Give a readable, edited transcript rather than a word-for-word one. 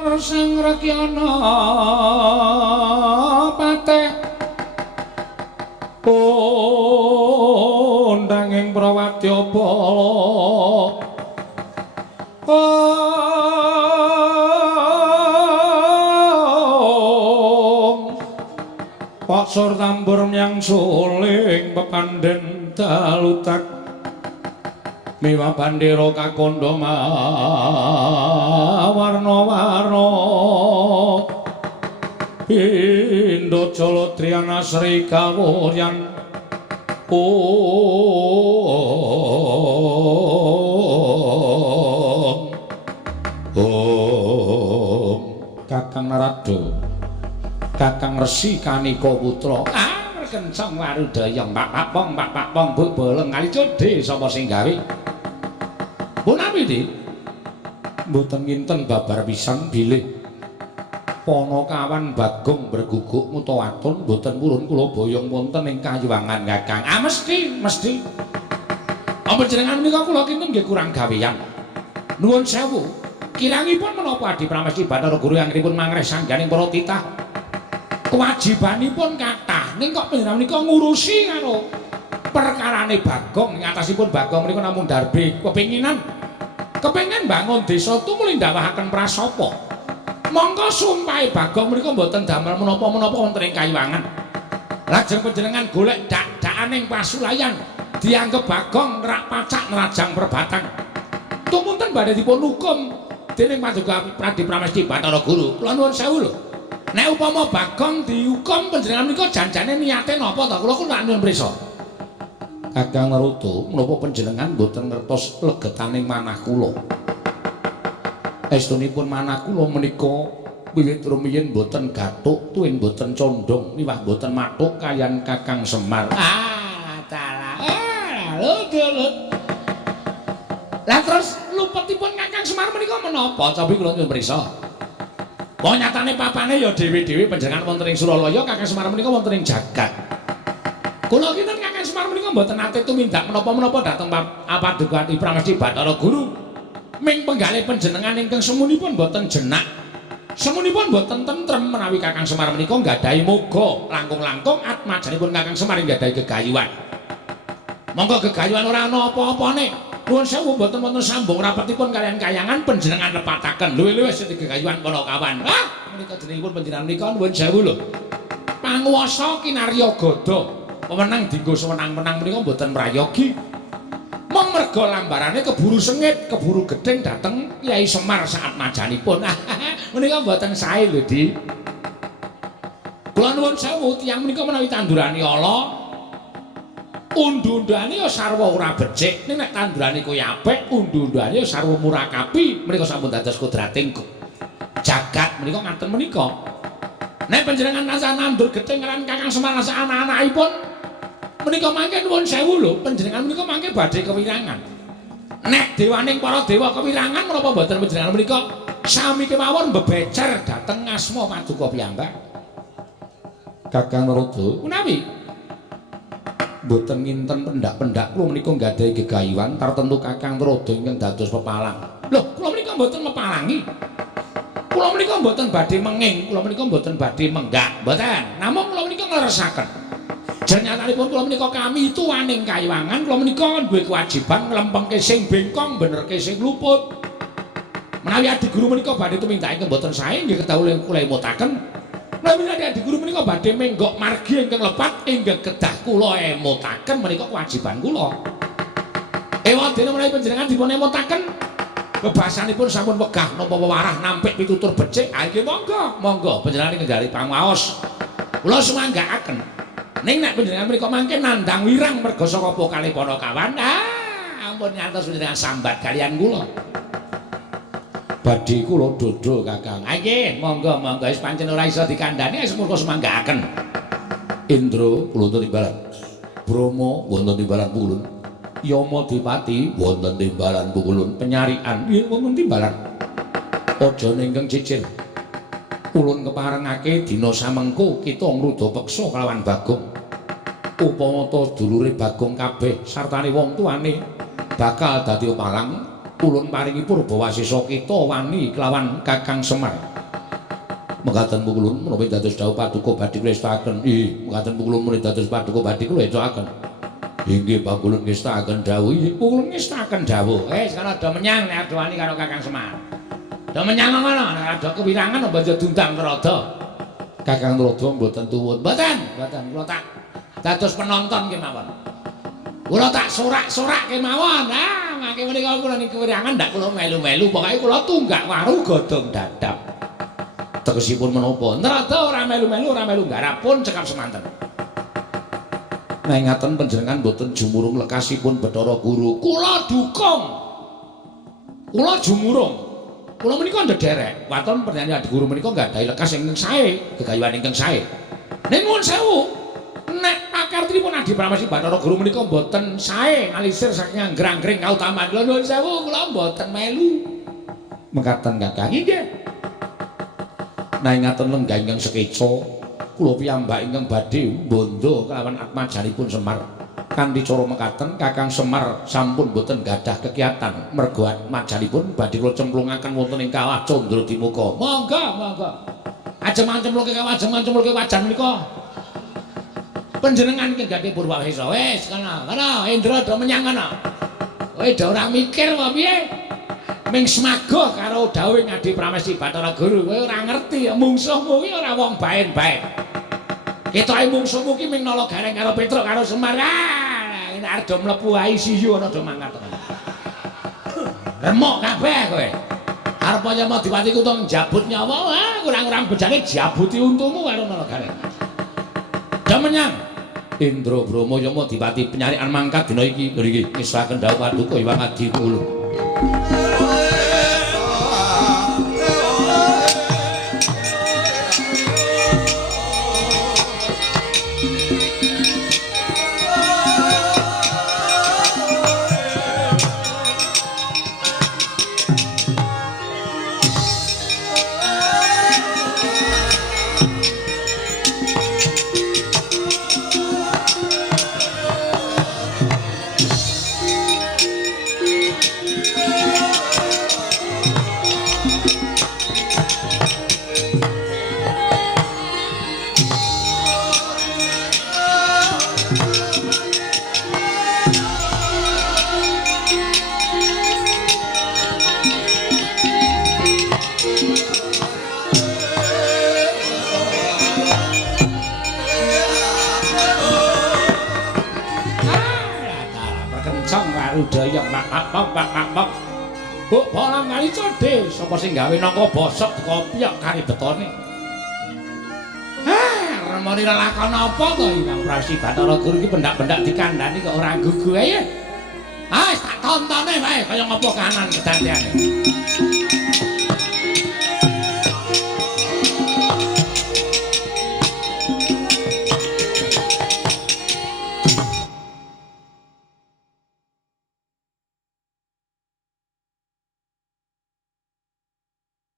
Sang Rakyana pateh undanging Prawadyabala Pak Sur tambur nyang suling pepandhen dalutak miwa bandera kakandha warna-warna pindha jala triyana sri kawuryan Kakang Narada Kakang Resi Kanika Putra kencang warudaya Pak Pong Bu boleng kali codhe sapa sing gawe punapi di mboten nginten babar pisan bilih Panakawan Bagong berguguk mutawatun mboten purun kula boyong wonten ing kayuwangan Kakang mesti apa jenengan menika kula kinten nggih kurang gaweyan nuwun sewu kirangipun menapa Adi Pramesti Bathara Guru anggenipun mangreh sangganing para titah kewajibanipun kathah ning kok panjenengan menika ngurusi karo perkarane Bagong ngatasipun Bagong menika namung darbe kepengin bangun desa tumuli ndawahaken prasapa monggo sumpahe Bagong menika mboten damel menapa-menapa wonten ing kayuwangan lajeng panjenengan golek dak-dakaning pasulayan dianggep Bagong nerak pacak nerajang perbatang tumunten badhe dipun hukum dening Paduka Adi Pramesti Bathara Guru kula nuwun sewu lho nek upama Bagong dihukum panjenengan menika janjane niate napa ta kula kula nyuwun prisa Kakang Narada menapa panjenengan mboten ngertos legetaning manah kula estunipun manah kula menika wiwit rumiyin mboten gathuk tuwin mboten condong miwah mboten mathuk kaliyan Kakang Semar lah terus lupetipun Kakang Semar menika menapa cobi kula nyuwun prisa wong nyatane papane ya dhewe-dhewe panjenengan wonten ing Suralaya Kakang Semar menika wonten ing jagat kula kinten Kakang Semar menika mboten nate tumindak menapa-menapa dhateng Paduka Adi Pramesti Bathara Guru ming penggalih panjenengan ingkang semunipun mboten jenak semunipun mboten tentrem menawi Kakang Semar menika nggadahi moga langkung-langkung atmajanipun Kakang Semar nggadahi gegayuhan monggo gegayuhan ora ana apa-apane nuwun sewu mboten wonten sambung rapetipun kalian kayangan panjenengan lepataken luwih-luwih sing gegayuhan Panakawan menika jenengipun panjenengan menika nuwun sewu lho panguwasa kinarya gada pemenang dinggo sewenang-wenang menika mboten mrayogi mong merga lambarane keburu sengit keburu gedeng dateng Kyai Semar saat majanipun menika mboten sae lho Di kula nuwun sewu tiyang menika menawi tandurane ala undu-undane ya sarwa ora becik ning nek tandurane kuwi apik undu-undane ya sarwa murakapi menika sampun dados kodrating jagat menika ngaten menika nek panjenengan tansah nandur gedhe kalian Kakang Semar sak anak-anakipun menika mangke nuwun sewu lho panjenengan menika mangke badhe kewirangan nek dewaning para dewa kewirangan menapa mboten panjenengan menika sami kemawon bebecer dhateng asma Paduka piyambak Kakang Narada menawi mboten nginten pendak-pendak kula menika nggadahi gegayuhan tartemtu Kakang Narada ingkang dados pepalang. Lho, kula menika mboten mepalangi. Kula menika mboten badhe menging, kula menika mboten badhe menggak, mboten. Namung kula menika ngleresaken. Janyatanipun kula menika kami tuwaning kayuwangan, kula menika duwe kewajiban nglempengke sing bengkong, benerke sing luput. Menawi Adi Guru menika badhe tumindak ingkang mboten sae nggih kedawuh kula emutaken. Menawi Adi Guru menika badhe menggok margi ingkang lepat ingkang kedah kula emutaken menika kewajiban kula. Ewadene menawi panjenengan dipun emutaken bebasanipun sampun wegah napa wewarah nampik pitutur becik, nggih monggo panjenengan ngendhali pangaos. Kula sumanggaaken. Ning nek panjenengan menika mangke nandhang wirang merga saka kalih Panakawan, ampun ngantos panjenengan sambat kaliyan kula. Badhe kula dodo Kakang. Nggih, monggo wis pancen ora iso dikandhani wis murka sumanggaaken. Indra kula wonten timbalan. Brahma wonten timbalan Pukulun. Yama Dipati wonten timbalan Pukulun. Penyarian nggih wonten timbalan. Aja ingkang cicil. Ulun keparengake dina samengko kita ngruda peksa kelawan Bagong. Upama ta dulure Bagong kabeh sartane wong tuane bakal dadi palang ulun paringi Purbawasisa kita wani kelawan Kakang Semar. Mekaten pukulun menawi dados dawuh paduka badhe kula estakaken. Nggih, mekaten pukulun menawi dados paduka badhe kula estakaken. Inggih pukulun ngestakaken dawuh. Inggih pukulun ngestakaken dawuh. Sekarang do menyang nek ado wani karo Kakang Semar. Do menyang ngono nek ado kewirangan banjur dundang Narada. Kakang Narada mboten tuwun. Mboten kula tak dados penonton kemawon. Kula tak sorak-sorak kemawon. Mangke menika kula niki kewirangan ndak kula melu-melu, pokoke kula tunggak waru godhong dadap. Tegesipun menapa? Narada ora melu-melu, ora melu nggarap pun cekap semanten. Nek ngaten panjenengan boten jumurung lekasipun Bathara Guru, kula dukung. Kula jumurung. Kula menika ndederek. Waton pernyanyi Adi Guru menika nggadahi lekas ingkang sae, gegayuhan ingkang sae. Ning nuwun sewu, nek pakartinipun Adi Pramesti Bathara Guru menika boten sae ngalisir saking anggrang-angring kautamaan. Kula nuwun sewu, kula boten melu. Mekaten Kakang nggih. Nah ngaten lenggah ingkang sekeca kula piyambak ingkang badhe bondo kelawan atmajanipun Semar kanthi cara mekaten Kakang Semar sampun boten gadah kekiatan mergo atmajanipun badhe kula cemplungaken wonten ing kawah Candra Dimuka. Monggo ajeng-ajemluke kawah ajeng-ajemluke wajan menika panjenengan iki gadhe Purbawasisa wis kana Indra do menyang kana kowe do ora mikir apa piye ming semaga karo dawuh Adi Pramesti Bathara Guru kowe ora ngerti mungsuhmu ki ora wong baen-baen. Ketoke mungsuhmu ki ming nala gareng karo Petruk karo Semar. Ini arep do mlebu ICU ana do mangkat. Remuk kabeh kowe. Arep nyama Diwati ku to njabut nyawa, kurang-kurang bejane jabuti untumu karo nala gareng. Do menyang Indra Brahma Yama Diwati penyarikan mangkat dina iki ngriki ngisraken dawuh paduka Hyang Adi Ulun. Buk bolang kali codhe sapa sing gawe nangka bosok teko piyok kari betone. Remoni lelakon apa to Hyang Pramesti Bathara Guru iki pendak-pendak dikandhani kok ora gugu ae. Wis tak tontone wae kaya ngapa kahanan kedadeane.